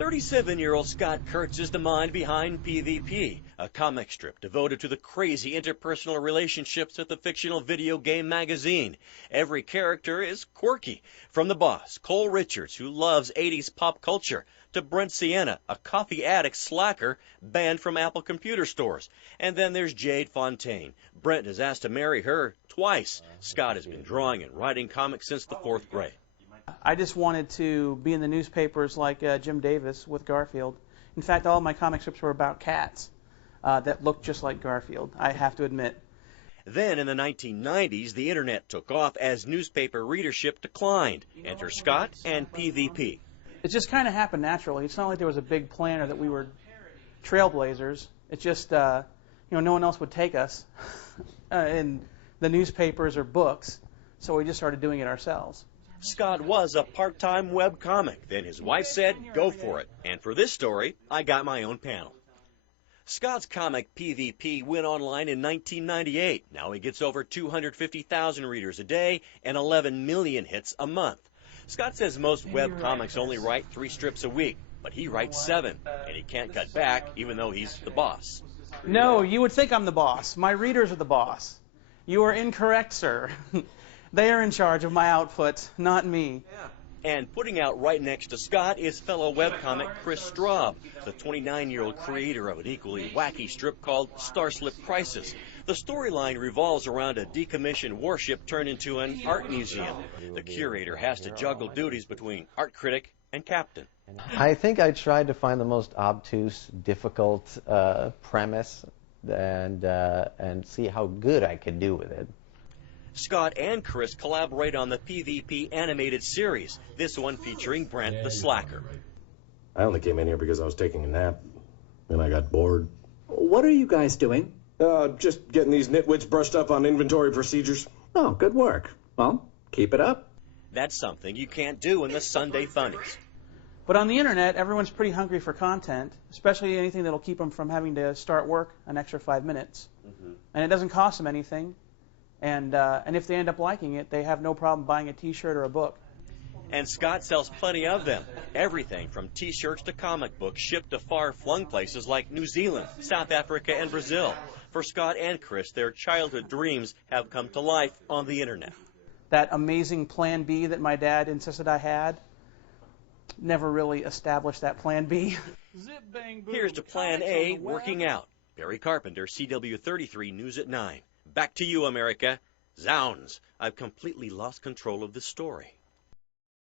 37-year-old Scott Kurtz is the mind behind PvP, a comic strip devoted to the crazy interpersonal relationships of the fictional video game magazine. Every character is quirky, from the boss, Cole Richards, who loves 80s pop culture, to Brent Sienna, a coffee addict slacker banned from Apple computer stores. And then there's Jade Fontaine. Brent has asked to marry her twice. Scott has been drawing and writing comics since the 4th grade. I just wanted to be in the newspapers like Jim Davis with Garfield. In fact, all of my comic strips were about cats that looked just like Garfield, I have to admit. Then in the 1990s, the internet took off as newspaper readership declined. Enter Scott and PvP. It just kind of happened naturally. It's not like there was a big plan or that we were trailblazers. It's just, no one else would take us in the newspapers or books, so we just started doing it ourselves. Scott was a part-time webcomic. Then his wife said, go for it. And for this story, I got my own panel. Scott's comic PvP went online in 1998. Now he gets over 250,000 readers a day and 11 million hits a month. Scott says most webcomics only write 3 strips a week, but he writes 7, and he can't cut back even though he's the boss. No, you would think I'm the boss. My readers are the boss. You are incorrect, sir. They are in charge of my output, not me. And putting out right next to Scott is fellow webcomic Chris Straub, the 29-year-old creator of an equally wacky strip called Starslip Crisis. The storyline revolves around a decommissioned warship turned into an art museum. The curator has to juggle duties between art critic and captain. I think I tried to find the most obtuse, difficult premise and see how good I could do with it. Scott and Chris collaborate on the PvP animated series, this one featuring Brent the Slacker. I only came in here because I was taking a nap. Then I got bored. What are you guys doing? Just getting these nitwits brushed up on inventory procedures. Oh, good work. Well, keep it up. That's something you can't do in the Sunday Funnies. But on the internet, everyone's pretty hungry for content, especially anything that'll keep them from having to start work an extra 5 minutes. And it doesn't cost them anything. And if they end up liking it, they have no problem buying a T-shirt or a book. And Scott sells plenty of them. Everything from T-shirts to comic books shipped to far-flung places like New Zealand, South Africa, and Brazil. For Scott and Chris, their childhood dreams have come to life on the internet. That amazing Plan B that my dad insisted I had, never really established that Plan B. Here's to Plan A working out. Barry Carpenter, CW33 News at 9. Back to you, America. Zounds, I've completely lost control of this story.